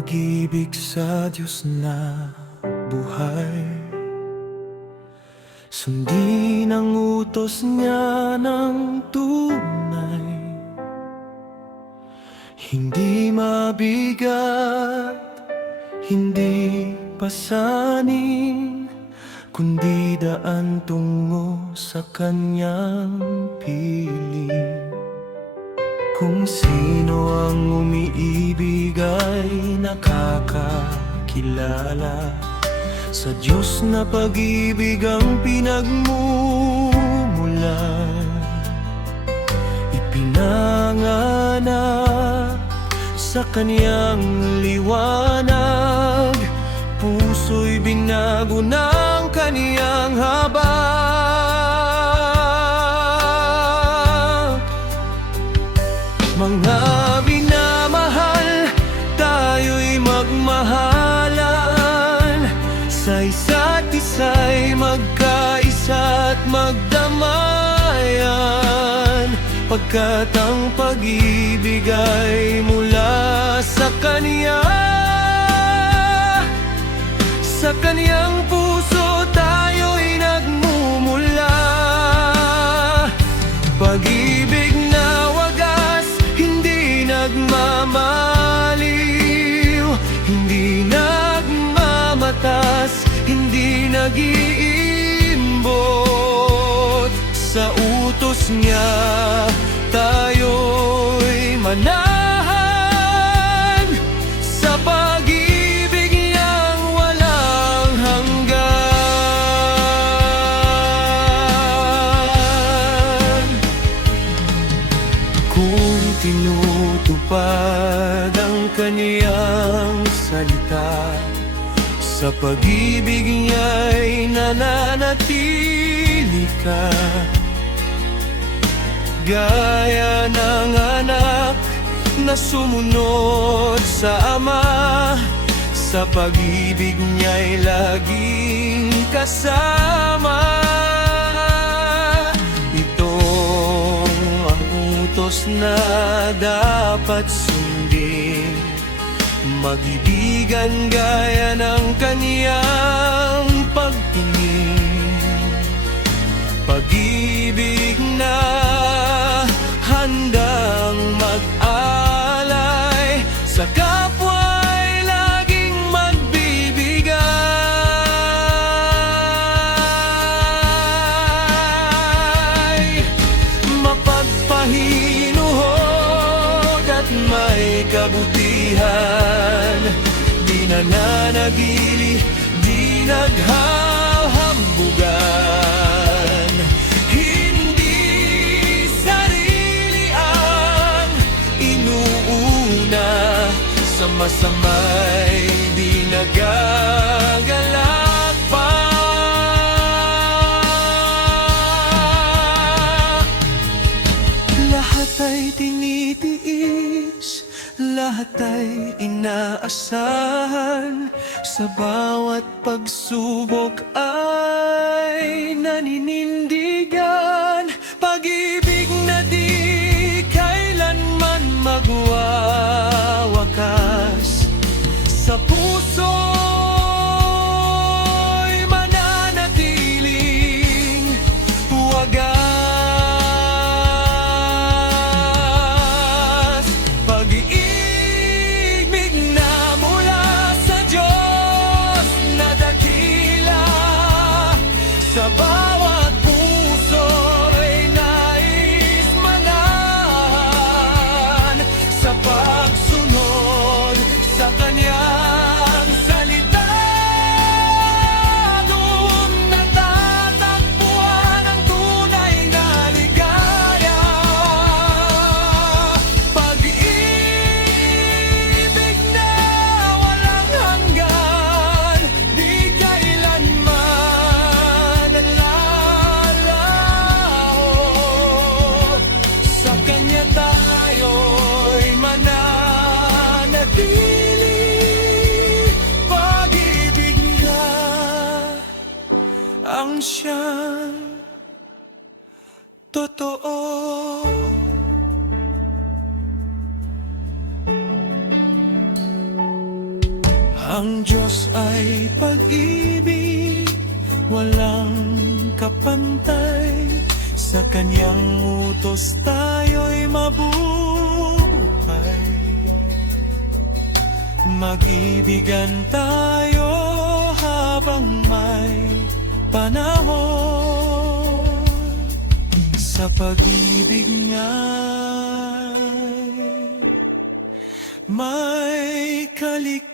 pag-ibig sa Diyos na buhay. Sundin ang utos niya ng tunay, hindi mabigat, hindi pasanin, kundi daan tungo sa kanyang piling. Kung sino ang umiibig ay nakakakilala sa Diyos na pag-ibig ang pinagmumulan. Ipinanganak sa kanyang liwanag, puso'y binago ng kaniyang habag. Mga minamahal, tayo'y magmahalan, sa isa't isa'y magkaisa at magdamayan, pagkat ang pag-ibig ay mula sa Kanya. Sa Kaniyang puso tayo'y nagmumula, pag-ibig na wagas, hindi nagmamaliw, hindi nagmamatas, hindi nag-iimbot. Sa utos niya tayo'y manahan, sa pag-ibig niyang walang hanggan. Kung tinutupad ang kaniyang salita, sa pag-ibig niya'y nananatili ka, gaya ng anak na sumunod sa ama. Sa pag-ibig niya'y laging kasama. Ito ang utos na dapat sundin, mag-ibigan gaya ng kaniyang pagtingin, pag-ibig na handang mag-alay, sa kapwa'y laging magbibigay, mapagpahinuhod at may kabutihan, di nananagili, di naghahambugan, hindi sarili ang inuuna, sa masama'y di nagagalak pa. Lahat ay tinitiis, lahat ay inaasahan, sa bawat pagsubok ay naninindigan, pag-ibig na di kailanman magwawakas, sa puso'y mananatiling wagas, pag-ibig na mula sa Diyos na dakila, sa bawat puso'y nais manahan, sa pagsunod sa Kanyang salita. Doon natatagpuan ang tunay na ligaya, pag-ibig na walang hanggan, di kailanman nalalaho, sa Kanya tayo'y mananatili, pag-ibig niya ang siyang totoo. Ang Diyos ay pag-ibig, walang kapantay. Sa kanyang utos tayo'y mabubuhay. Mag-ibigan tayo habang may panahon. Sa pag-ibig nga'y may kaligtasan.